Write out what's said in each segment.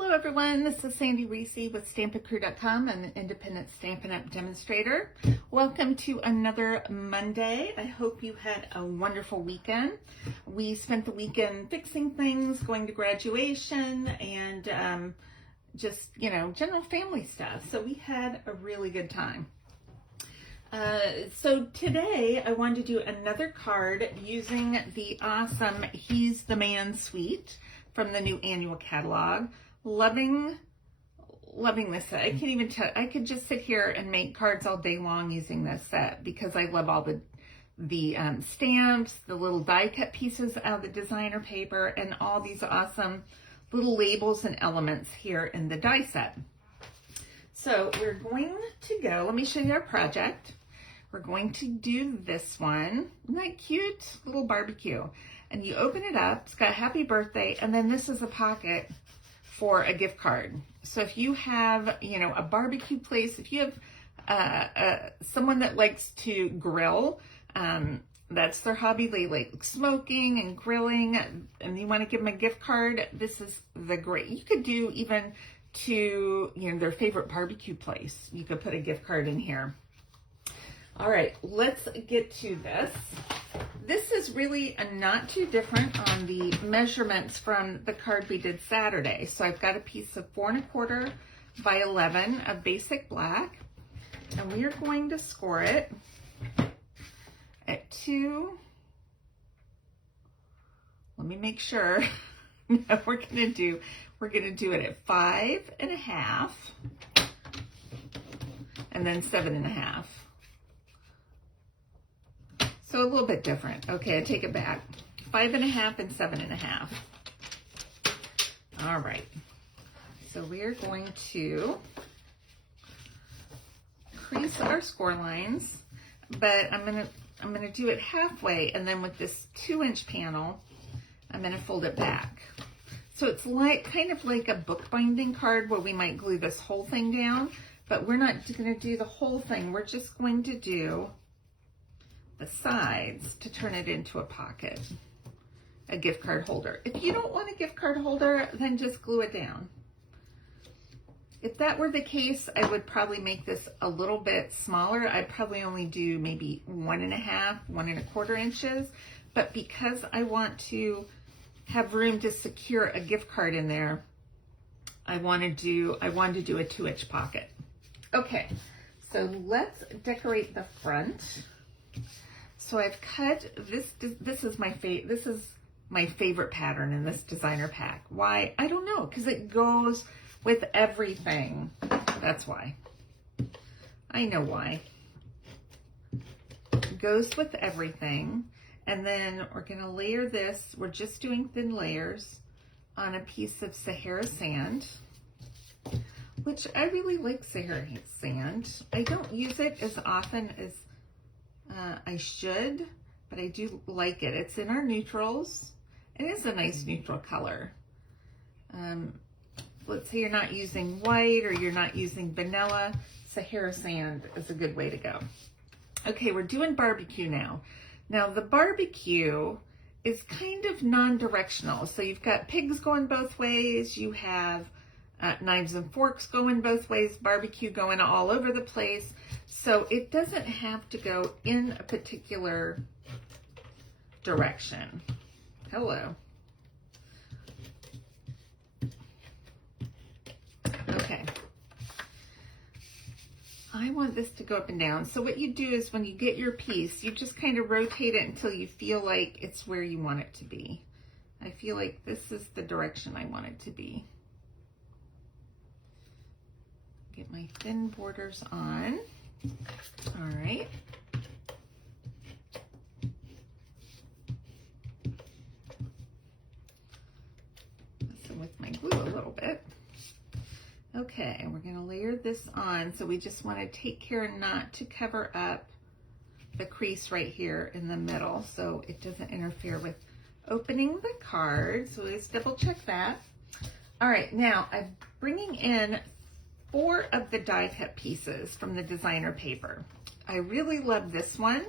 Hello everyone, this is Sandy Reese with StampinCrew.com. I'm an independent Stampin' Up! Demonstrator. Welcome to another Monday. I hope you had a wonderful weekend. We spent the weekend fixing things, going to graduation, and just, general family stuff. So we had a really good time. So today I wanted to do another card using the awesome He's the Man suite from the new annual catalog. Loving this set. I can't even tell. I could just sit here and make cards all day long using this set because I love all the stamps, the little die cut pieces out of the designer paper, and all these awesome little labels and elements here in the die set. So we're going to go. Let me show you our project. We're going to do this one. Isn't that cute? Little barbecue. And you open it up. It's got happy birthday, and then this is a pocket for a gift card. So if you have, a barbecue place, if you have someone that likes to grill, that's their hobby, they like smoking and grilling, and you want to give them a gift card, this is the great. You could do even to, their favorite barbecue place. You could put a gift card in here. All right, let's get to this. This is really not too different on the measurements from the card we did Saturday. So I've got a piece of 4 1/4 by 11 of basic black, and we are going to score it at 2. Let me make sure. No, we're gonna do it at 5 1/2, and then 7 1/2. So a little bit different. Okay, I take it back. 5 1/2 and 7 1/2. All right. So we're going to crease our score lines, but I'm gonna do it halfway, and then with this 2-inch panel, I'm gonna fold it back. So it's kind of like a bookbinding card where we might glue this whole thing down, but we're not gonna do the whole thing. We're just going to do the sides to turn it into a pocket, a gift card holder. If you don't want a gift card holder, then just glue it down. If that were the case, I would probably make this a little bit smaller. I'd probably only do maybe 1 1/2, 1 1/4 inches, but because I want to have room to secure a gift card in there, I want to do a 2-inch pocket. Okay, so let's decorate the front. So I've cut this. This is my favorite pattern in this designer pack. Why? I don't know, because it goes with everything. That's why. I know why. It goes with everything. And then we're gonna layer this. We're just doing thin layers on a piece of Sahara sand, which I really like Sahara sand. I don't use it as often as I should, but I do like it. It's in our neutrals. It is a nice neutral color. Let's say you're not using white or you're not using vanilla, Sahara sand is a good way to go. Okay, we're doing barbecue now. Now the barbecue is kind of non-directional. So you've got pigs going both ways, you have knives and forks going both ways, barbecue going all over the place. So it doesn't have to go in a particular direction. Hello. Okay. I want this to go up and down. So what you do is when you get your piece, you just kind of rotate it until you feel like it's where you want it to be. I feel like this is the direction I want it to be. Get my thin borders on. All right. Messing with my glue a little bit. Okay, we're going to layer this on. So we just want to take care not to cover up the crease right here in the middle so it doesn't interfere with opening the card. So let's double check that. All right, now I'm bringing in 4 of the die cut pieces from the designer paper. I really love this one,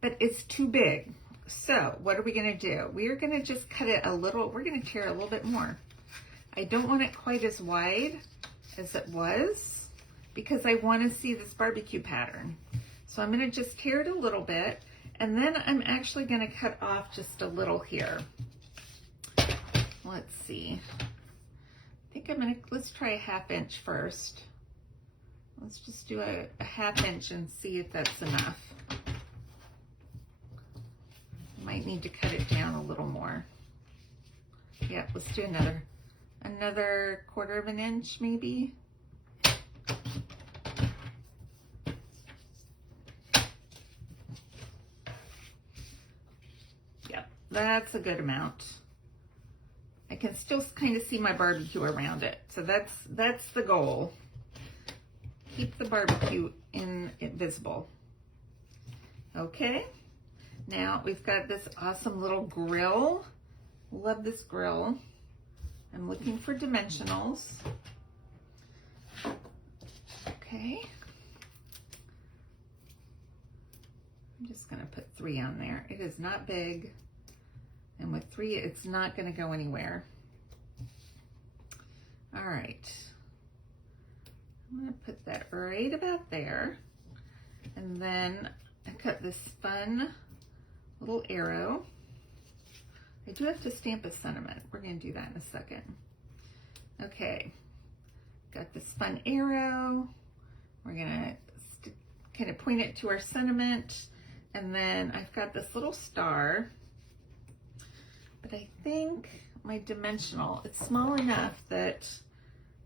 but it's too big. So what are we gonna do? We are gonna just cut it a little, we're gonna tear a little bit more. I don't want it quite as wide as it was because I want to see this barbecue pattern. So I'm going to just tear it a little bit, and then I'm actually going to cut off just a little here. Let's see. I think let's try a 1/2 inch first. Let's just do a 1/2 inch and see if that's enough. Might need to cut it down a little more. Yeah, let's do another 1/4 inch maybe. Yep, that's a good amount. I can still kind of see my barbecue around it. So that's the goal. Keep the barbecue invisible. Okay. Now we've got this awesome little grill. Love this grill. I'm looking for dimensionals. Okay. I'm just going to put 3 on there. It is not big. And with 3, it's not going to go anywhere. All right. I'm going to put that right about there. And then I cut this fun little arrow. I do have to stamp a sentiment. We're going to do that in a second. Okay. Got this fun arrow. We're going to kind of point it to our sentiment. And then I've got this little star. But I think my dimensional, it's small enough that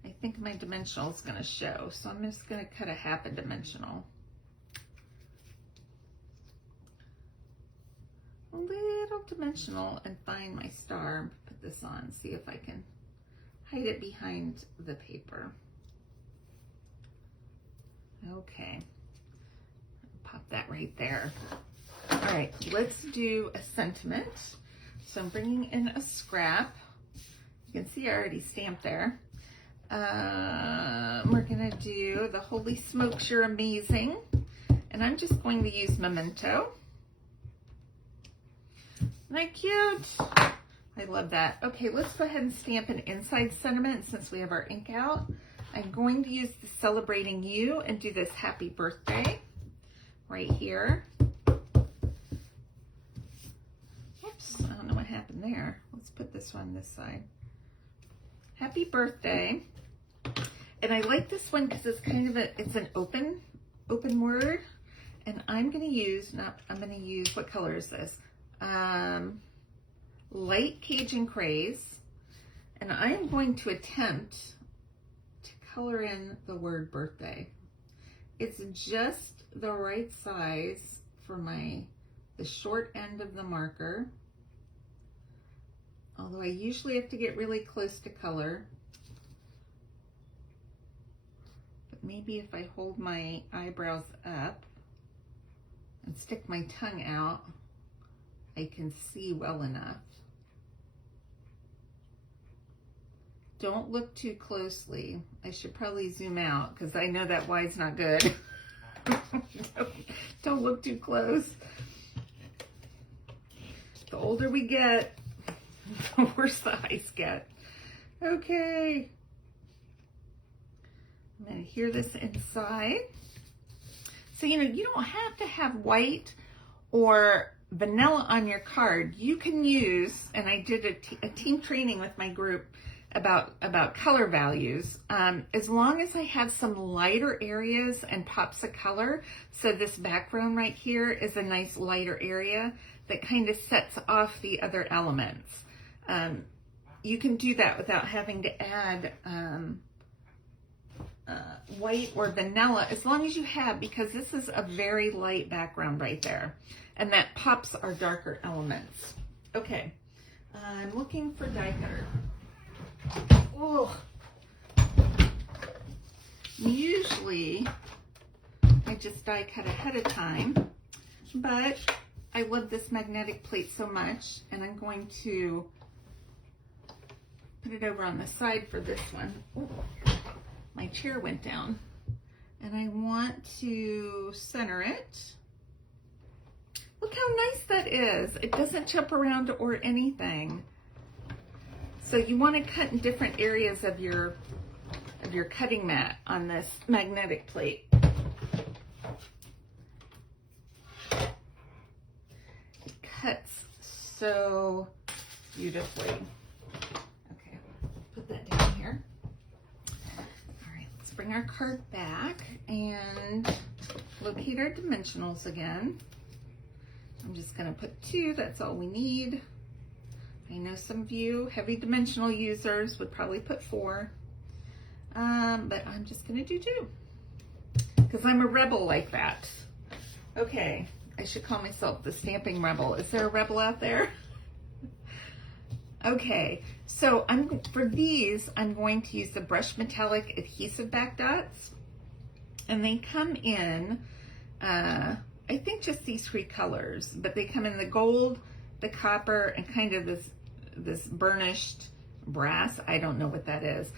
I think my dimensional is going to show. So I'm just going to cut a 1/2 dimensional. A little dimensional and find my star. Put this on, see if I can hide it behind the paper. Okay. Pop that right there. All right, let's do a sentiment. So I'm bringing in a scrap. You can see I already stamped there. We're gonna do the Holy Smokes, You're Amazing. And I'm just going to use Memento. Isn't that cute? I love that. Okay, let's go ahead and stamp an inside sentiment since we have our ink out. I'm going to use the Celebrating You and do this Happy Birthday right here. Oops, I don't know what happened there. Let's put this one this side. Happy birthday. And I like this one because it's kind of it's an open word. And I'm going to use, what color is this? Light Cajun Craze. And I am going to attempt to color in the word birthday. It's just the right size for the short end of the marker. Although I usually have to get really close to color. But maybe if I hold my eyebrows up and stick my tongue out, I can see well enough. Don't look too closely. I should probably zoom out because I know that wide's not good. Don't look too close. The older we get, the worse the eyes get. Okay. I'm going to hear this inside. So, you don't have to have white or vanilla on your card. You can use, and I did a team training with my group about color values, as long as I have some lighter areas and pops of color. So this background right here is a nice lighter area that kind of sets off the other elements. You can do that without having to add white or vanilla, as long as you have, because this is a very light background right there. And that pops our darker elements. Okay, I'm looking for die cutter. Oh, usually I just die cut ahead of time, but I love this magnetic plate so much, and I'm going to put it over on the side for this one. Ooh, my chair went down, and I want to center it. Look how nice that is. It doesn't jump around or anything. So you want to cut in different areas of your cutting mat on this magnetic plate. It cuts so beautifully. Okay, put that down here. All right, let's bring our card back and locate our dimensionals again. I'm just going to put 2, that's all we need. I know some of you heavy dimensional users would probably put 4, but I'm just going to do 2 because I'm a rebel like that. Okay, I should call myself the stamping rebel. Is there a rebel out there? Okay, so for these, I'm going to use the Brush Metallic Adhesive Back Dots, and they come in, I think just these 3 colors, but they come in the gold, the copper, and kind of this burnished brass. I don't know what that is,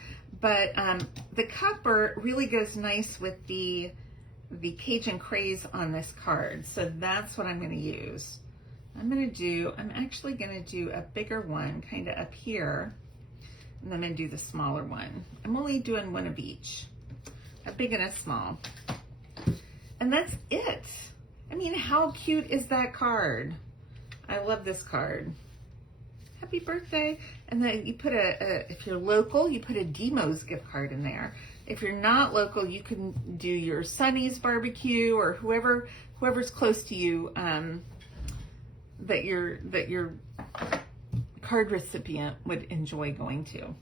but the copper really goes nice with the Cajun Craze on this card, so that's what I'm going to use. I'm actually going to do a bigger one kind of up here, and then I'm going to do the smaller one. I'm only doing 1 of each, a big and a small, and that's it. I mean, how cute is that card? I love this card. Happy birthday. And then you put if you're local, you put a Demo's gift card in there. If you're not local, you can do your Sonny's barbecue or whoever's close to you that your card recipient would enjoy going to.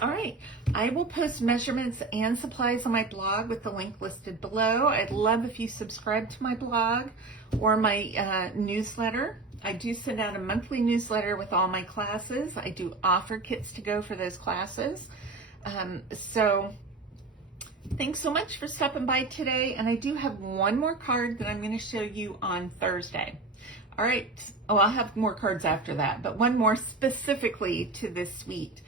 All right, I will post measurements and supplies on my blog with the link listed below. I'd love if you subscribe to my blog or my newsletter. I do send out a monthly newsletter with all my classes. I do offer kits to go for those classes. So thanks so much for stopping by today. And I do have one more card that I'm going to show you on Thursday. All right, I'll have more cards after that, but one more specifically to this suite.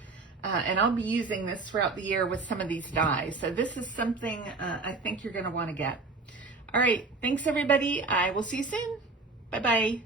And I'll be using this throughout the year with some of these dies. So this is something I think you're going to want to get. All right, thanks everybody. I will see you soon. Bye-bye.